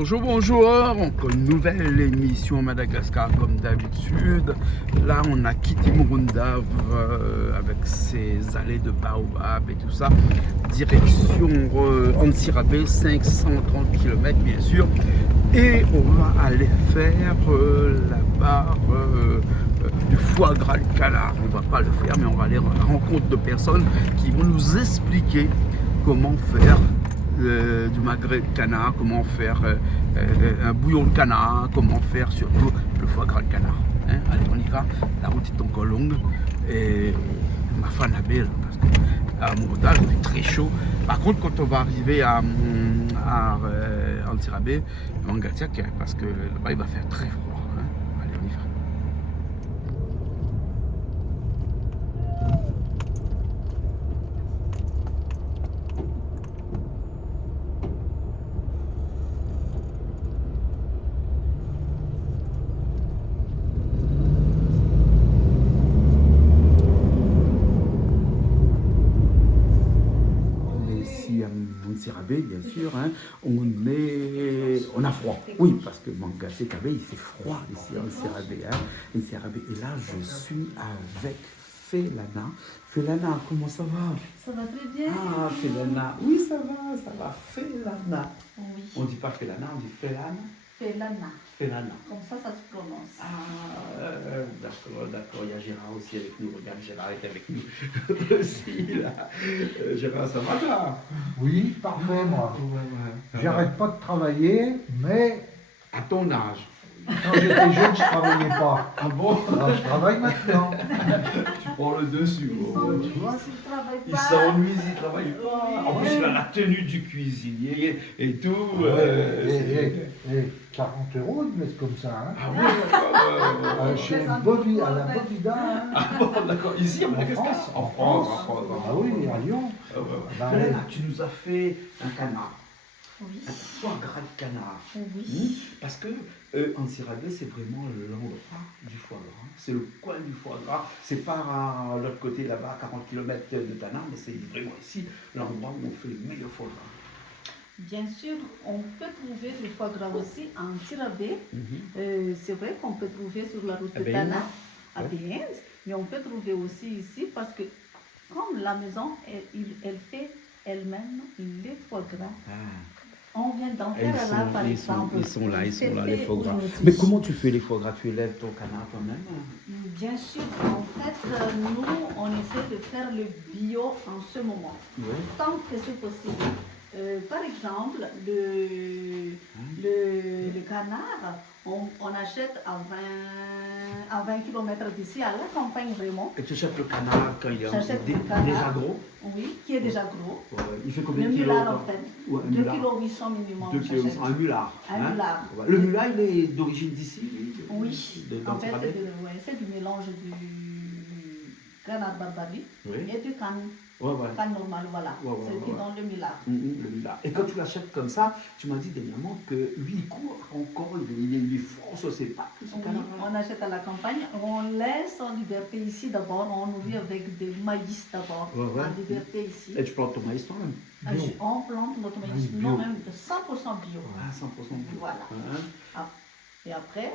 Bonjour, bonjour, encore une nouvelle émission Madagascar comme d'habitude. Là, on a quitté Morundava avec ses allées de baobab et tout ça. Direction Antsirabe, 530 km bien sûr. Et on va aller faire là-bas du foie gras de canard. On va pas le faire, mais on va aller à la rencontre de personnes qui vont nous expliquer comment faire du magret de canard, comment faire un bouillon de canard, comment faire surtout le foie gras de canard. Hein? Allez, on y va. La route est encore longue et ma femme est belle parce qu'à Morundava, il fait très chaud. Par contre, quand on va arriver à Antsirabe, on va parce que là-bas, il va faire très froid. Hein? Allez, on y va. Antsirabe, bien sûr, hein, on a froid. Oui, parce que Mangasekabe, il fait froid ici en Antsirabe. Hein, et là, je suis avec Felana. Felana, comment ça va? Ça va très bien. Ah, Felana. Oui, ça va. Felana. Oui. On dit pas Felana, on dit Felana. Felana. Felana. Comme ça se prononce. Ah, d'accord. Il y a Gérard aussi avec nous. Regarde, Gérard est avec nous aussi, là. Gérard, ça va, là? Oui, parfait, moi. Ouais. J'arrête pas de travailler, mais À ton âge. quand j'étais jeune, je travaillais pas. Ah bon? Alors, je travaille maintenant. Tu prends le dessus. Ils Oh. s'ennuient tu vois. s'ils ne travaillent Il pas. s'ennuie, il travaille pas. En plus, il a la tenue du cuisinier et tout. Et 40 €, ils mettent comme ça. Hein. Ah ouais, Chez Bobby, à la Bobida, hein. Ah bon, d'accord. Ici, à Madagascar? En France. Ah oui, à Lyon. Ben, Felana, tu nous as fait un canard. Oui. Un foie gras de canard. Oui. Parce que Antsirabe, c'est vraiment l'endroit du foie gras. C'est le coin du foie gras. C'est pas à l'autre côté là-bas, à 40 km de Tana, mais c'est vraiment ici l'endroit où on fait le meilleur foie gras. Bien sûr, on peut trouver du foie gras aussi en Antsirabe. C'est vrai qu'on peut trouver sur la route de Abeyende. Tana, à Ouais. Abeyende, mais on peut trouver aussi ici parce que comme la maison, elle fait elle-même les foie gras. On vient d'en faire là, par exemple. ils sont là, C'est les fait foie gras. aujourd'hui. Mais comment tu fais les foie gras? Tu élèves ton canard toi-même? Bien sûr, en fait, nous, on essaie de faire le bio en ce moment, Oui. tant que c'est possible. Par exemple, le canard, on achète à 20 km d'ici, à la campagne vraiment. Et tu achètes le canard quand il est J'achète le canard. déjà gros? Oui, qui est déjà gros. Ouais. Il fait combien Le de kilos? mulard, en fait. Ouais, un 2 mulard. kg 800 minimum. 2 kilos, j'achète. un mulard. Un mulard. Ouais. Le mulard, il est d'origine d'ici, lui? Oui, en fait, d'Antsirabe? c'est du mélange du canard barbarie Oui. et du canne. Ouais. Canne normale, voilà. Ouais, C'est qui ouais. dans le mulard. Le mulard. Et quand tu l'achètes comme ça, tu m'as dit dernièrement que lui, il court encore, il est fort sur ses pattes, ce Oui, canard-là. on achète à la campagne, on laisse en liberté ici d'abord, on nourrit avec des maïs d'abord, Ouais. en liberté ici. Et tu plantes ton maïs toi-même? On plante notre maïs, Oui, bio. non même de 100% bio. Ouais, 100% bio. Voilà. Hein? Et après,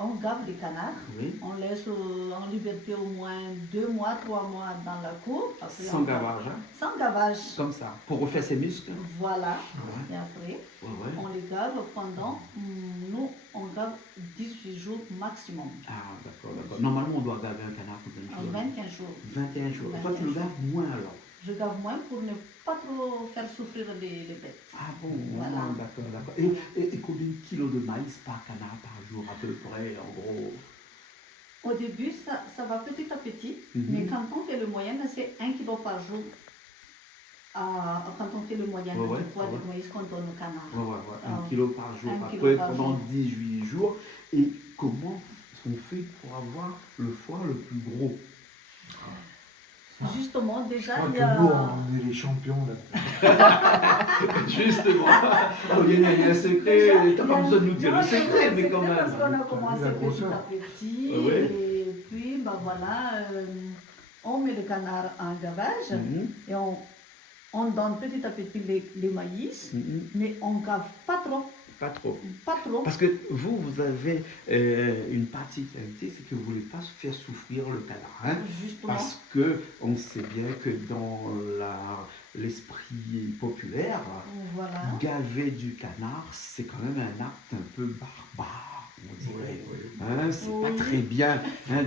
on gave les canards, Oui. on laisse en liberté au moins 2 mois, 3 mois dans la cour. Après, Sans on gavage, hein? Sans gavage. Comme ça, pour refaire ses muscles. Voilà. Ouais. Et après, Ouais. on les gave pendant, nous, on gave 18 jours maximum. Ah, d'accord. Normalement, on doit gaver un canard pour En 21 jours. 21 jours. 21 jours. Et toi, tu le 21 gaves moins alors? Je gave moins pour ne pas trop faire souffrir les bêtes. Ah bon, Voilà. d'accord. Et combien de kilos de maïs par canard par jour à peu près, en gros? Au début, ça va petit à petit, Mhm. mais quand on fait le moyen, c'est 1 kilo par jour. Quand on fait le moyen Ouais, du poids ouais. de maïs qu'on donne au canard. Ouais. Ah, 1 kilo par jour, 1 à kilo peu par pendant jour. 18 jours. Et comment on fait pour avoir le foie le plus gros? Justement, Je déjà, crois il y que a... nous, on est les champions là. Justement, il y a un secret, t'as pas besoin de nous dire le secret, mais quand même. Parce qu'on a commencé La petit grosseur. à petit, Ouais. et puis, voilà, on met le canard en gavage, Mhm. et on donne petit à petit les maïs, Mhm. mais on ne gave pas trop, Pas trop. Pas trop. Parce que vous avez une particularité, c'est que vous ne voulez pas faire souffrir le canard. Hein? Justement. Parce que on sait bien que dans l'esprit populaire, Voilà. gaver du canard, c'est quand même un acte un peu barbare, on dirait. Hein, c'est Oui. pas très bien hein,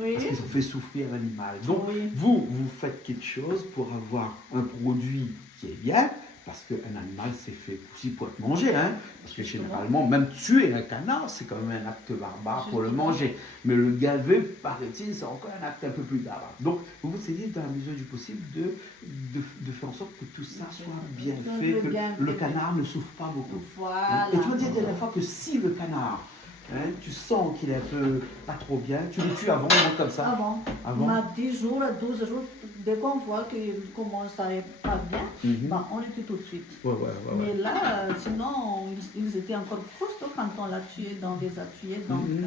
Oui. parce que ça fait souffrir l'animal. Donc, Oui. vous faites quelque chose pour avoir un produit qui est bien, parce qu'un animal, c'est fait aussi pour être mangé. Hein, parce que Justement. généralement, même tuer un canard, c'est quand même un acte barbare pour le Justement. manger. Mais le gaver, paraît-il, c'est encore un acte un peu plus barbare. Donc, vous essayez, dans la mesure du possible, de faire en sorte que tout ça soit bien Ça fait, soit que bien le fait. canard ne souffre pas beaucoup. Voilà. Et tu m'as dit la dernière fois que si le canard, hein, tu sens qu'il est un peu pas trop bien, tu le tues avant, comme ça. Avant. Mais 10 jours, 12 jours, dès qu'on voit qu'il commence à être pas bien, Mhm. bah, on le tue tout de suite. Ouais. Mais là, sinon, ils étaient encore costauds quand on l'a tué, les a tués. Donc, Mhm.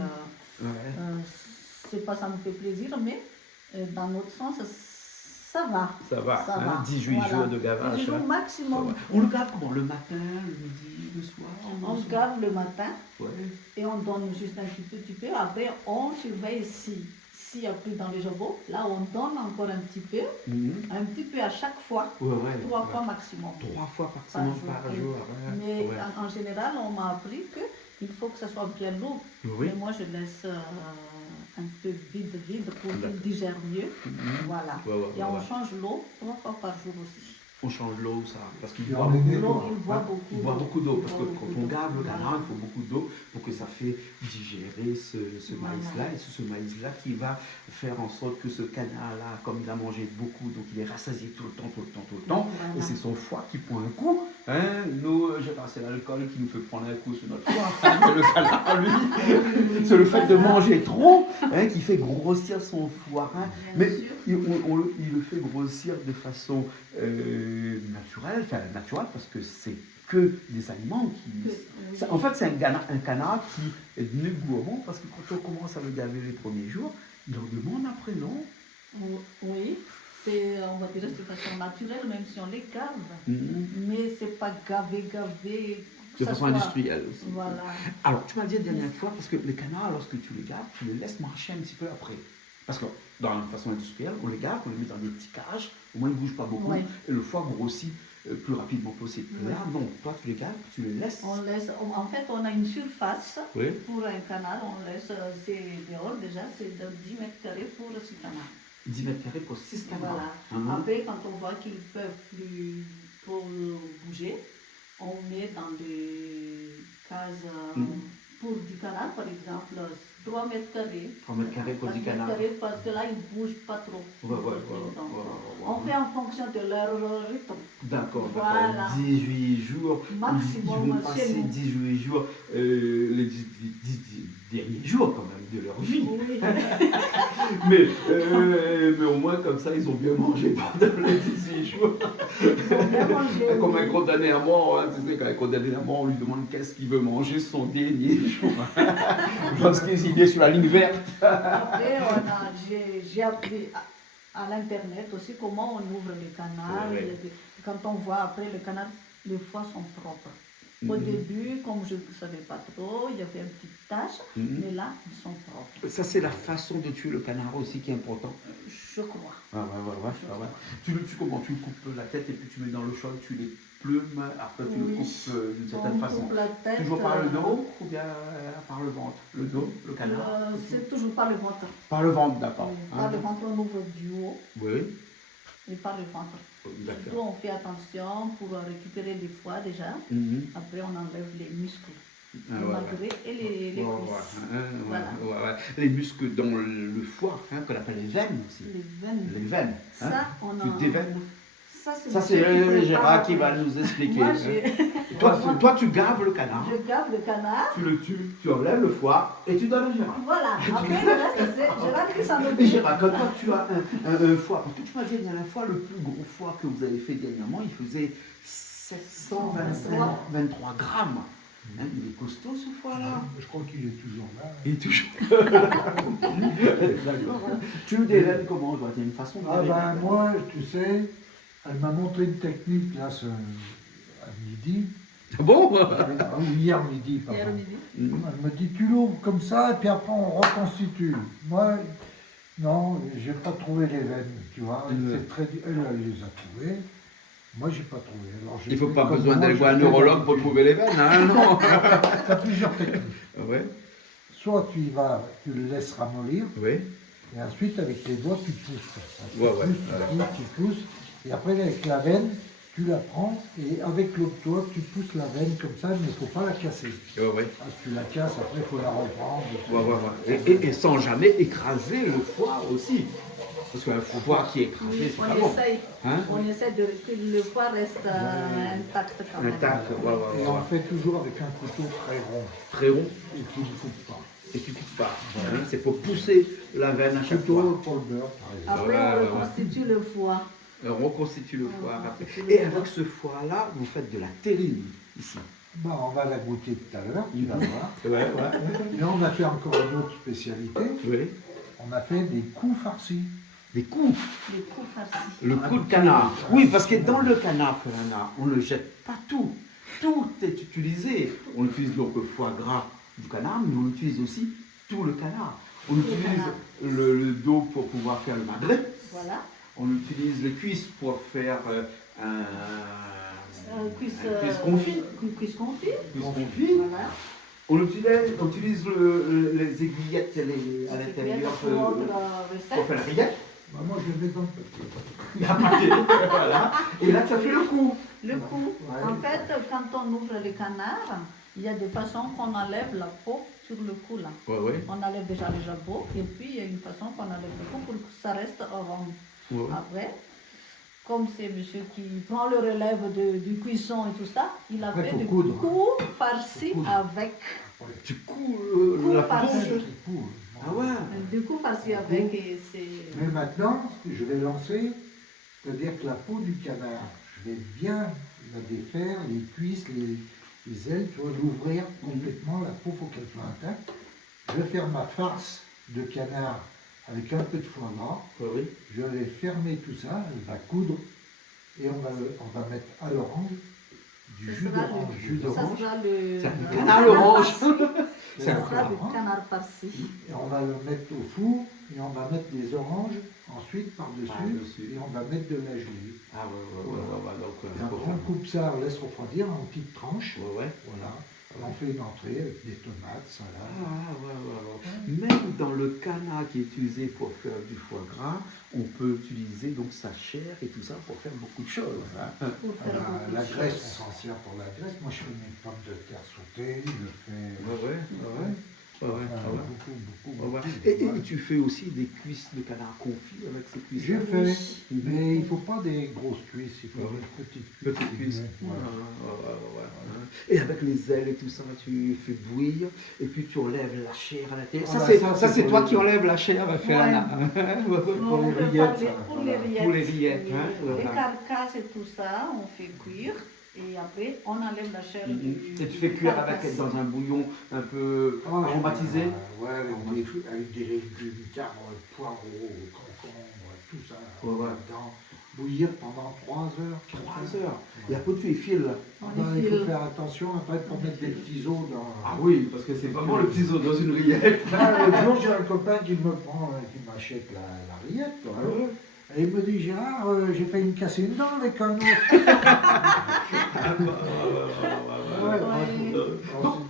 Ouais. c'est pas ça nous fait plaisir, mais dans notre sens, ça va. Ça va, Ça hein, va. 18 Voilà. jours de gavage. 18 jours hein. maximum. On le gave comment? Le matin, le midi, le soir? On gave le matin Ouais. et on donne juste un petit peu. Après, on surveille s'il n'y a plus dans les jabot. Là, on donne encore un petit peu à chaque fois. Ouais. 3 fois maximum. 3 fois maximum par oui. jour. Ouais. Mais Ouais. en général, on m'a appris qu'il faut que ça soit bien lourd. Oui. Mais moi, je laisse un peu vide pour qu'il digère mieux. Mhm. Voilà. Ouais. Et on change l'eau 3 fois par jour aussi. On change l'eau, ça, parce qu'il Et boit on les beaucoup. nettoie. L'eau, il boit Hein, beaucoup. il boit beaucoup d'eau, parce que Il boit quand beaucoup on d'eau. gave le Voilà. canard, il faut beaucoup d'eau pour que ça fait digérer ce Voilà. maïs-là. Et c'est ce maïs-là qui va faire en sorte que ce canard-là, comme il a mangé beaucoup, donc il est rassasié tout le temps. Voilà. Et c'est son foie qui prend un coup. Hein. Nous, c'est l'alcool qui nous fait prendre un coup sur notre foie. Hein. Mais le canard, lui, c'est le fait de manger trop hein, qui fait grossir son foie. Hein. Bien Mais sûr. il le fait grossir de façon naturelle, parce que c'est que des aliments qui... Oui. En fait, c'est un canard qui est devenu gourmand parce que quand on commence à le gaver les premiers jours, il en demande après, non? Oui, on va dire de façon naturelle, même si on les gave. Mhm. Mais c'est pas gavé. De façon industrielle aussi. Voilà. Alors, tu m'as dit la dernière fois, parce que les canards, lorsque tu les gaves, tu les laisses marcher un petit peu après. Parce que dans la façon industrielle, on les gave, on les met dans des petits cages, au moins ils ne bougent pas beaucoup, Ouais. et le foie grossit plus rapidement possible. Ouais. Là, non, toi tu les gaves, tu les laisses. En fait, on a une surface Oui. pour un canard. On laisse, c'est dehors déjà, c'est de 10 mètres carrés pour 6 canards. 10 mètres carrés pour 6 canards. Voilà. Mhm. Après, quand on voit qu'ils ne peuvent plus pour bouger, on met dans des cases pour 10 canards, par exemple, 3 mètres carrés. 3 mètres carrés pour 10 4 mètres canards. carrés, parce que là, ils ne bougent pas trop. Ouais. Donc, on fait en fonction de leur rythme. D'accord, Voilà. d'accord. 18 jours. Maximum, Ils vont passer chez nous. 18 jours, les 10 derniers jours quand même de leur vie. Oui. Mais au moins comme ça, ils ont bien mangé pendant les 18 jours. Ils ont bien mangé, Comme un oui. condamné à mort, hein, tu sais, quand un condamné à mort, on lui demande qu'est-ce qu'il veut manger son dernier jour. Lorsqu'il est sur la ligne verte. Après, j'ai appris à l'internet aussi comment on ouvre les canards. Ouais. Quand on voit après le canard, les foies sont propres. Au début, comme je ne savais pas trop, il y avait une petite tache, mais là, ils sont propres. Ça, c'est la façon de tuer le canard aussi qui est important. Je crois. Ouais. Tu le tues comment? Tu le coupes la tête et puis tu mets dans le choc, tu les plumes, après tu le Oui. coupes d'une On certaine façon. coupe la tête. Toujours par le dos ou bien par le ventre? Le dos, le canard? C'est toujours par le ventre. Par le ventre, d'accord. Par le ventre, on ouvre du haut Oui, et par le ventre. Surtout, d'accord. on fait attention pour récupérer les foies déjà. Après, on enlève les muscles, Ah, le ouais. magret et les cuisses. Voilà. Ouais. Les muscles dans le foie, hein, qu'on appelle les veines aussi. Les veines. Les veines. Hein? Ça, on a... Tu déveines? Ça, Ça, c'est Gérard qui va nous expliquer. Moi, Hein. Toi, tu gaves le canard, je gave le canard. tu le tues, tu enlèves le foie et tu donnes à Gérard. Voilà. Après, le reste, c'est Gérard qui s'en Et occupe. Gérard, quand toi tu as un foie, parce que tu m'as dit la dernière fois, le plus gros foie que vous avez fait dernièrement, il faisait 723 grammes. Hein, il est costaud ce foie-là. Je crois qu'il est toujours là. Il est toujours. D'accord. Hein. Tu le déveines comment? Tu as une façon de Ah dévêner? ben moi, tu sais, elle m'a montré une technique là à midi. Ah bon? Hier midi, par Hier exemple. midi. Elle me dit, tu l'ouvres comme ça, et puis après on reconstitue. Moi, non, j'ai pas trouvé les veines, tu vois. C'est très... Elle les a trouvées. Moi, j'ai pas trouvé. Alors, j'ai Il faut fait pas comme besoin moi, d'aller je voir un fais neurologue pour d'habitude. trouver les veines, hein, non? Tu as plusieurs techniques. Ouais, Soit tu y vas, tu le laisses ramollir, oui. et ensuite avec les doigts tu pousses comme ça. Tu Ouais, ouais, pousses, tu pousses, et après avec la veine, tu la prends, et avec l'autre doigt tu pousses la veine comme ça, mais il ne faut pas la casser. Ouais, ouais. Ah, tu la casses, après il faut la reprendre. Ouais, ouais, ouais. Et sans jamais écraser le foie aussi. Parce qu'un foie qui est écrasé, Oui, c'est pas bon. Hein? on essaie de que le foie reste intact quand même. Intact, ouais, ouais, Et ouais. on fait toujours avec un couteau très rond, Très rond, et qui ne coupe pas. et tu coupes pas. Hein? C'est pour pousser la veine à chaque Couteau fois. pour le beurre, par exemple. Après, Ouais, ouais, on ouais. reconstitue le foie. On reconstitue le foie On après. reconstitue le Et foie. avec ce foie-là, vous faites de la terrine ici. Bah, on va la goûter tout à l'heure, tu vas voir. Ouais, ouais. Et on a fait encore une autre spécialité, Oui. on a fait des coups farcis. Des coups. Le cou farci. Le coup de canard. Oui, parce que dans le canard, Fernanda, on ne jette pas tout. Tout est utilisé. On utilise donc le foie gras du canard, mais on utilise aussi tout le canard. On utilise canard. le dos pour pouvoir faire le magret. Voilà. On utilise les cuisses pour faire Cuisse confit. Cuisse confit. Cuisse confit. Voilà. On utilise les aiguillettes à l'intérieur Pour notre pour faire recette. la rillette. Bah, moi, je le mets dans le papier. La pâté. Voilà. Et là, tu as fait le coup. Le cou. Ouais. En fait, quand on ouvre le canard, il y a des façons qu'on enlève la peau sur le cou là. Ouais, ouais. On enlève déjà le jabot et puis il y a une façon qu'on enlève le cou pour que ça reste rond. Ouais. Après, comme c'est monsieur qui prend le relève du cuisson et tout ça, il a Après, fait faut du coudre. cou farci Faut coudre. avec. Tu couds Coup la farci. peau. Qui coule. Ah ouais. Du coup farci avec et c'est. Mais maintenant, je vais lancer, c'est-à-dire que la peau du canard, je vais bien la défaire, les cuisses, les ailes, tu vois, l'ouvrir complètement, la peau, il faut qu'elle soit intacte. Je vais faire ma farce de canard avec un peu de foie gras. Ouais, oui. Je vais fermer tout ça, elle va coudre, et on va mettre à l'orange du Ça jus sera d'orange. le- Jus Ça d'orange. sera le. C'est un le canard orange. Ça un sera du canard. canard farci. Et on va le mettre au four, et on va mettre des oranges ensuite par-dessus, Par-dessus. et on va mettre de la gelée. Ah ouais, ouais, ouais, ouais, donc Et après, on coupe ça, on laisse refroidir en petites tranches. Ouais, ouais. Voilà. On fait une entrée avec des tomates, salade. Ah, ouais, ouais, ouais. Même dans le canard qui est utilisé pour faire du foie gras, on peut utiliser donc sa chair et tout ça pour faire beaucoup de choses. Hein. Pour faire beaucoup La de graisse, choses. on s'en sert pour la graisse. Moi, je fais mes pommes de terre sautées, je fais Ouais, ouais, ouais, ouais. Ouais, ouais, enfin, ouais. beaucoup. Ouais, ouais. Voilà. Et tu fais aussi des cuisses de canard confit avec ces cuisses. J'ai fait, mais il ne faut pas des grosses cuisses, il faut Ouais. des petites cuisses. Petite cuisse. Voilà. Ouais. Et avec les ailes et tout ça, tu fais bouillir et puis tu enlèves la chair à l'intérieur. Ah, Ça, c'est pour toi les- qui enlèves la chair, Fernanda. Pour les On peut rillettes, parler ça, pour voilà. les rillettes. Pour les rillettes, hein, Les voilà. carcasses et tout ça, on fait cuire et après on enlève la chair. Et tu fais cuire avec, dans un bouillon un peu Ah, aromatisé. Ouais, avec des légumes, carottes, poireaux, concombres, tout ça. Ouais, ouais. Dedans. Bouillir pendant 3 heures. 3 heures. Et après tu effiles. On Il faut effile. faire attention après de ne pas mettre des petits os dans. Ah oui, parce que c'est vraiment le petit os dans une rillette. Ah, l'autre jour, j'ai un copain qui me prend, qui m'achète la rillette. toi, hein. Et il me dit, Gérard, j'ai failli me casser une dent avec un os. Ouais,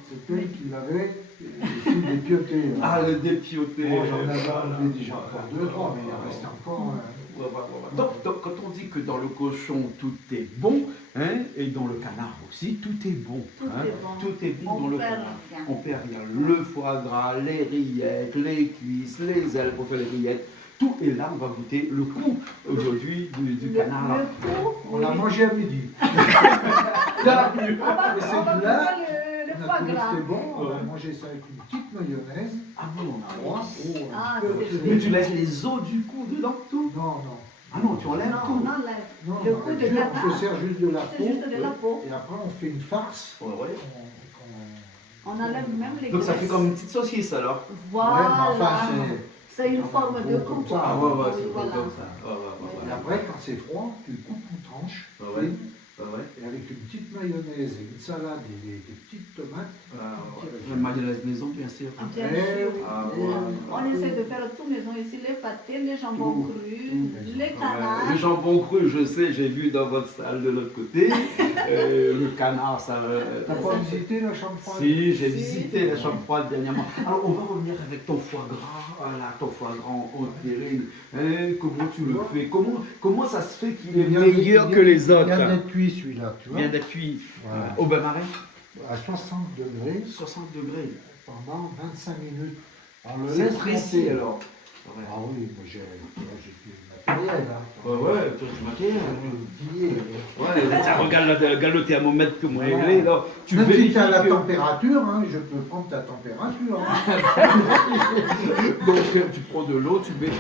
c'était elle qui l'avait, il s'est dépioté. Hein. Ah, le dépioté. Bon, j'en avais Voilà. enlevé déjà encore 2-3, mais il en restait encore. Ouais, ouais, ouais. Donc, quand on dit que dans le cochon tout est bon, hein, et dans le canard aussi, tout est bon. Tout hein. est bon. Tout est bon On dans le perd canard. rien. On perd rien. Le foie gras, les rillettes, les cuisses, les ailes pour faire les rillettes. Tout est là, on va goûter le coup aujourd'hui du canard. Là. Le coup, On l'a mangé à midi. Il y en a plus. On va, Et c'est on va de là, goûter le On a foie trouvé que gras. c'était bon, on a Ouais. mangé ça avec une petite mayonnaise. Ah bon? Froid. Oh, un Ah, peu, c'est Mais tu laisses les os du cou dedans, tout? Non, Ah non, tu enlèves Non, tout. on enlève. non. Le Non, coup de on canard, se sert juste de la c'est peau. juste de la peau. Et après, on fait une farce. Ouais, ouais. On enlève même les Donc ça fait graisses. comme une petite saucisse alors? Voilà. Ouais, mais enfin, C'est une forme de comme coupe. ça. Ah ouais, ouais, Oui, c'est voilà. comme ça. Ouais, ouais, ouais, Et ouais. après, quand c'est froid, tu le coupes en tranches Ouais, ouais. fines, ouais. Et avec une petite mayonnaise et une salade et des petites tomates. Une mayonnaise maison, bien sûr. Bien Eh sûr. oui, Ah, eh ouais. oui. On essaie de faire tout maison ici, les pâtés, les jambons Tout, crus, tout les maison. canards. Le jambon cru, je sais, j'ai vu dans votre salle de l'autre côté. Le canard, ça. T'as pas visité la chambre froide? Si, j'ai Si. visité la chambre froide dernièrement. Alors, on va revenir avec ton foie gras, voilà, ton foie gras en haute terrine. Comment tu le fais? Comment ça se fait qu'il est meilleur que les autres? Il vient d'être cuit celui-là, tu Il vois. vient d'être cuit Voilà. au bain-marin, À 60 degrés 60 degrés. pendant 25 minutes. On le C'est laisse précis monter. alors. Ouais. Ah oui, mais j'ai du matériel. Hein. Ouais, toi tu maquilles. Outillé. Ouais, tiens, regarde le thermomètre que moi Voilà. réglé là. Tu Même si vérifies tu as la que- température, hein, je peux prendre ta température. Hein. Donc tu prends de l'eau, tu mets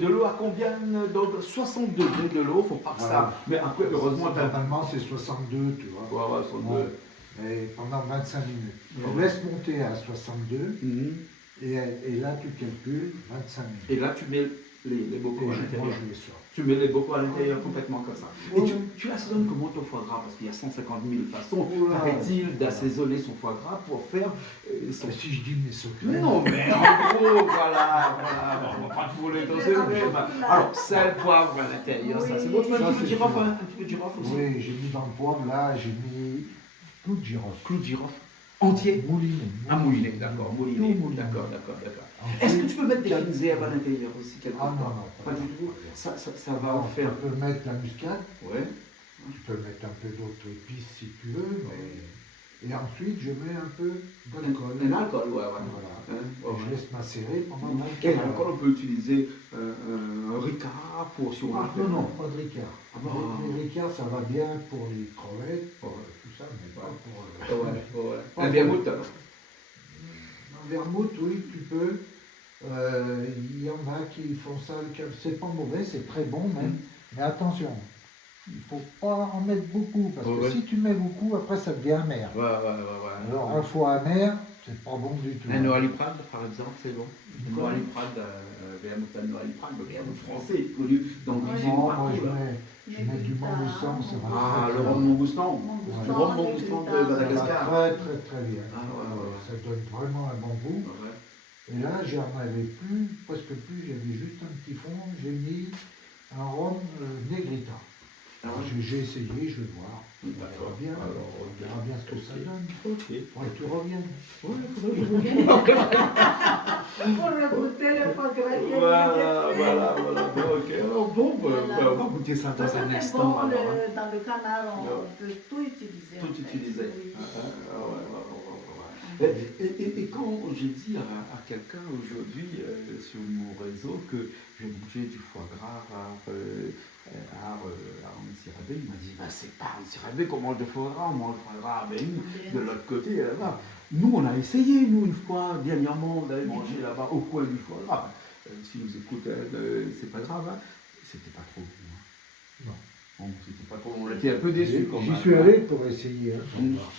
de l'eau à combien? Donc 60 degrés de l'eau, faut pas que ça. Voilà. Mais après, heureusement, t'as. Normalement, c'est 62, tu vois. Ouais, 62. Ouais. Et pendant 25 minutes. On Ouais. laisse monter à 62 Mhm. et là, tu calcules 25 minutes. Et là, tu mets les bocaux à Moi, l'intérieur. je les sors. Tu mets les bocaux à l'intérieur complètement comme ça. Et Ouais. tu assaisonnes comment ton foie gras? Parce qu'il y a 150 000 façons, Oula. paraît-il, d'assaisonner son foie gras pour faire son. Si je dis mes secrets. Mais non, mais en gros, voilà, on va pas te voler dans ce rêve. Alors, sel, poivre à l'intérieur, ça c'est bon. Tu mets Ça, un petit peu de c'est girofle, sûr. hein, un petit peu de girofle aussi. Oui, j'ai mis dans le poivre, là, j'ai mis clou de girofle. Clou de girofle entier. Mouliné. Ah, mouliné, d'accord, mouliné. Tout mouliné. D'accord. Ensuite, Est-ce que tu peux mettre des fines herbes à l'intérieur aussi, quelquefois? Ah non, Pas du tout. Ça va Alors, en faire. tu peux mettre la muscade, Ouais. tu peux mettre un peu d'autres épices si tu veux, mais... Et ensuite, je mets un peu d'alcool. Un alcool, ouais. Voilà. Hein, Et ouais. je laisse macérer pendant 24 Et heures. l'alcool, on peut utiliser un ricard pour si on Ah, veut faire. non, pas de ricard. Ah bon. Les ricards, ça va bien pour les crevettes, pour tout ça, mais pas pour... Ouais. Pas Un pour- vermouth, alors. Un vermouth, oui, tu peux. Il y en a qui font ça, c'est pas mauvais, c'est très bon même, mais attention, il ne faut pas en mettre beaucoup, parce que Ouais. si tu mets beaucoup, après ça devient amer. Ouais. Alors un foie amer, c'est pas bon du tout. Un Noaliprade, par exemple, c'est bon. Un Quoi? Noaliprade, vermouth à Noaliprade, le vermouth français, connu dans le Ouais. cuisine Non, moi partout, là. je mets du Montmoussan, ça va Ah, très, le très rhum bien. Montmoussan. Le rhum Montmoussan de Ça va Madagascar. très bien. Ah, ouais. Ça donne vraiment un bon goût. Ouais. Et là, j'en avais plus, presque plus, j'avais juste un petit fond, j'ai mis un rhum Negrita. Ah, Alors, j'ai essayé, je vais voir. On D'accord. verra bien, Alors, on verra bien ce que ça donne. Ok. Ouais, tu reviens. Pour le goûter, le foie gras qui est Voilà. Ok. Alors, bon, Voilà. on va goûter ça dans un Bon, instant. Alors, hein. dans le canard, Ouais. on peut tout utiliser. en Tout fait. utilisé. Oui. Ouais. Et quand j'ai dit à quelqu'un aujourd'hui sur mon réseau que je mangeais du foie gras à Sirabé, il m'a dit c'est pas un Sirabé qu'on mange de foie gras, on mange du foie gras à Béni, de l'autre côté là-bas. Nous on a essayé, nous une fois, dernièrement, d'aller manger là-bas au coin du foie gras. Si nous écoutez, c'est pas grave, hein. C'était pas trop bon. Hein. Non. Bon, c'était pas trop, on était un peu déçus quand même. J'y suis allé pour essayer. Hein, pour Mm. voir.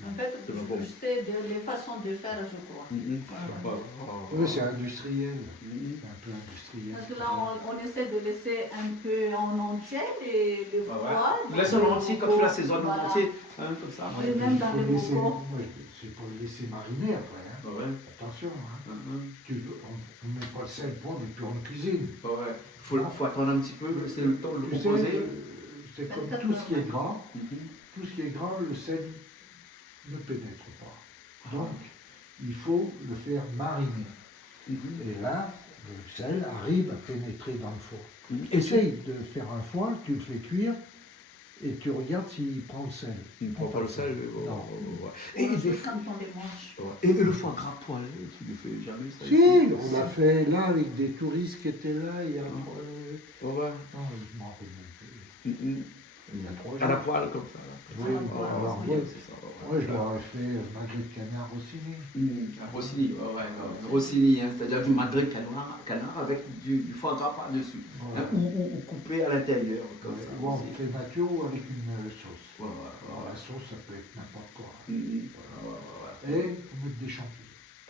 En fait, C'est pas bon. je sais les façons de faire, je crois. Oui, c'est industriel. C'est un peu industriel. Parce que là, on essaie de laisser un peu en entier les foies. Laisse en entier, comme tu l'assaisonnes en Voilà. entier, hein, comme ça. Et même dans Il faut les laisser- bocaux. moi, c'est pour le laisser mariner après. Hein. Ouais. Attention, hein. On ne met pas le sel, poivre et puis on le cuisine. Ouais. Faut attendre un petit peu, c'est le temps de le Tu sais, composer. c'est comme 24 tout ce qui est gras. Mhm. Tout ce qui est gras, le sel ne pénètre pas. Donc, il faut le faire mariner. Mhm. Et là, le sel arrive à pénétrer dans le foie. Mhm. Essaye de faire un foie, tu le fais cuire et tu regardes s'il prend le sel. Il ne prend pas le sel. Non. Et, Quand on les mange. et le foie gras poêlé, tu ne le fais jamais ça? Si, ici? on l'a fait là avec des touristes qui étaient là il y a Ouais. non, je m'en rappelle même plus. Mhm. Il y a 3 À la jours. poêle comme ça. Là. Oui, alors, ouais. C'est ça. Ouais, je leur ai fait magret de canard aussi. Rossini, Rossini, hein, c'est-à-dire du magret canard avec du foie gras par-dessus, Voilà. hein, ou coupé à l'intérieur, comme ça. Bon, on aussi. fait nature ou avec une sauce. Ouais. Alors, la sauce, ça peut être n'importe quoi. Mhm. Et on met des champignons.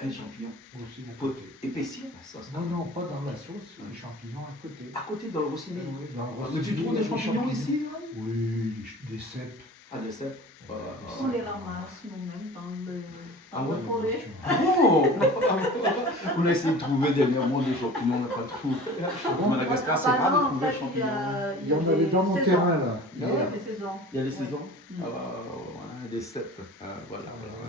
Un champignon. Aussi, à Pour côté. épaissir la sauce. Non, non, pas dans la sauce, les champignons à côté. À côté dans le rossini. Oui, dans le Mais tu rossini, trouves des les champignons ici là? Oui, des cèpes. Ah, des cèpes. On les ramasse nous-mêmes Ah dans ouais? la forêt. Oh On a essayé de trouver dernièrement des champignons, on n'a pas trouvé. Au Madagascar, c'est rare de trouver des champignons. Il y en avait dans mon saisons. terrain là. Il y a des saisons. Il y a des saisons. Mm. Des cèpes. Voilà.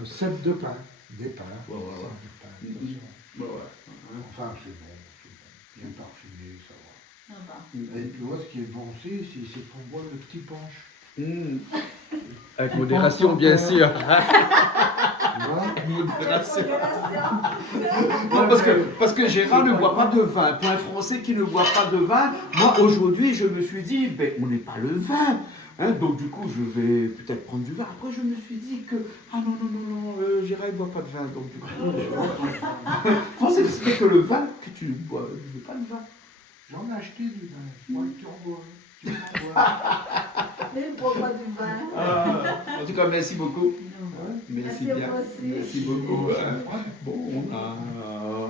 Cèpes de pain. Des pains. Ouais, ouais, ouais. Cèpes de pain, Mhm. attention. Ouais. Enfin, c'est bon. Bien parfumé, ça va. Ah bah. Et puis, ouais, ce qui est bon aussi, c'est pour boire le petit punch. Mm. Avec modération, bien sûr. Tu vois? Modération. Non, parce que Gérard ne boit pas de vin. Pour un Français qui ne boit pas de vin, moi aujourd'hui je me suis dit, ben, on n'est pas le vin. Hein, donc du coup je vais peut-être prendre du vin. Après je me suis dit que, ah non, Gérard il ne boit pas de vin. Donc du coup, Français, c'est que le vin que tu bois, tu ne veux pas de vin. J'en ai acheté du vin. Moi, tu en bois. Tu en bois. Mais pour pas du vin. En tout cas, merci beaucoup. Merci Merci à bien. vous aussi. Merci beaucoup. Bon, on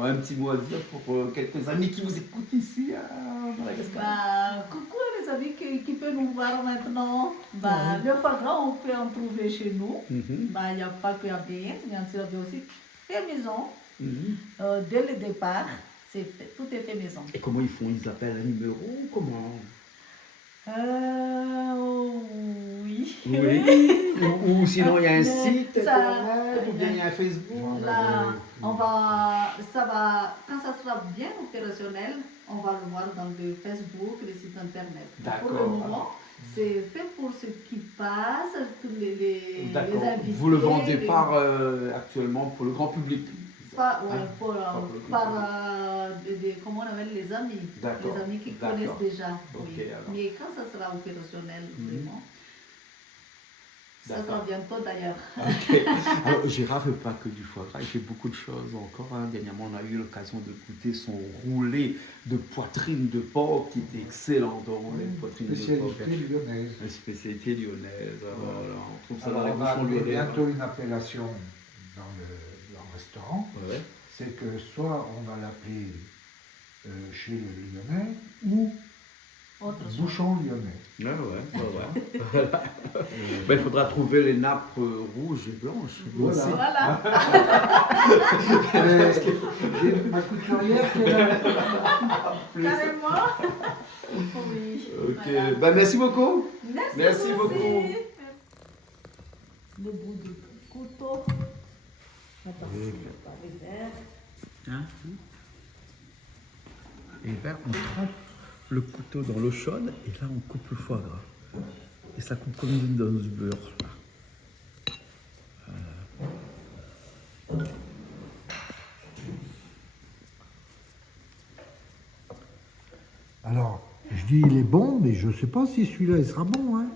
a un petit mot à dire pour quelques amis qui vous écoutent ici à Madagascar. Bah, coucou les amis qui peuvent nous voir maintenant. Bah, le foie gras, on peut en trouver chez nous. Bah, il n'y a pas que à bien sûr, il y a aussi fait maison. Dès le départ, tout est fait maison. Et comment ils font? Ils appellent un numéro? Comment? Oui. Oui. ou sinon il y a un Mais site ça- internet, ou bien il y a un Facebook. Là, quand ça sera bien opérationnel, on va le voir dans le Facebook, le site internet. Pour le D'accord. moment, c'est fait pour ceux qui passent, tous les D'accord. invités. Vous le vendez les- par actuellement pour le grand public. Pas, ouais, Hein? pour, par comment on appelle les amis. D'accord. Les amis qui D'accord. connaissent déjà. Ok, oui. alors. Mais quand ça sera opérationnel, Mhm. vraiment, ça D'accord. sera bientôt d'ailleurs. Ok. Alors, Gérard ne fait pas que du foie gras, il fait beaucoup de choses encore. Hein. Dernièrement, on a eu l'occasion de goûter son roulé de poitrine de porc qui était excellent. Donc, les poitrines de porc. Spécialité lyonnaise. Une spécialité lyonnaise. Voilà. On trouve ça dans Alors, la on va bouchon appeler lyonnaise. bientôt une appellation dans le restaurant. Ouais. C'est que soit on va l'appeler chez le Lyonnais ou Autre chose. bouchon lyonnais. Ouais. Voilà. Ben, il faudra trouver les nappes rouges et blanches. Voilà. aussi. Voilà. J'ai ma couturière qui est là. Carrément. Oui. Ok. Voilà. Ben, merci beaucoup. Merci vous beaucoup. aussi. Le bout du couteau. Attends, Oui. pas les verres. Hein? Et ben, on trempe le couteau dans l'eau chaude et là on coupe le foie gras. Et ça coupe comme dans du beurre. Là. Alors, je dis il est bon, mais je ne sais pas si celui-là il sera bon. Hein.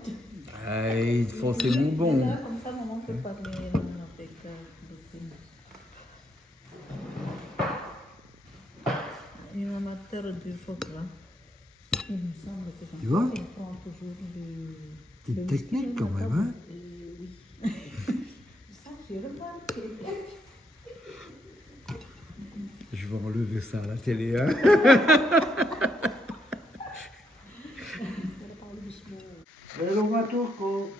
Ah, il est forcément bon. Comme ça, maman peut parler avec le film. Une amateur du foie gras. Il me semble que Tu vois? il prend toujours du... Petite technique quand même. Hein. Oui. Ça, j'ai remarqué. Je vais enlever ça à la télé. Hein. Bello Maturco.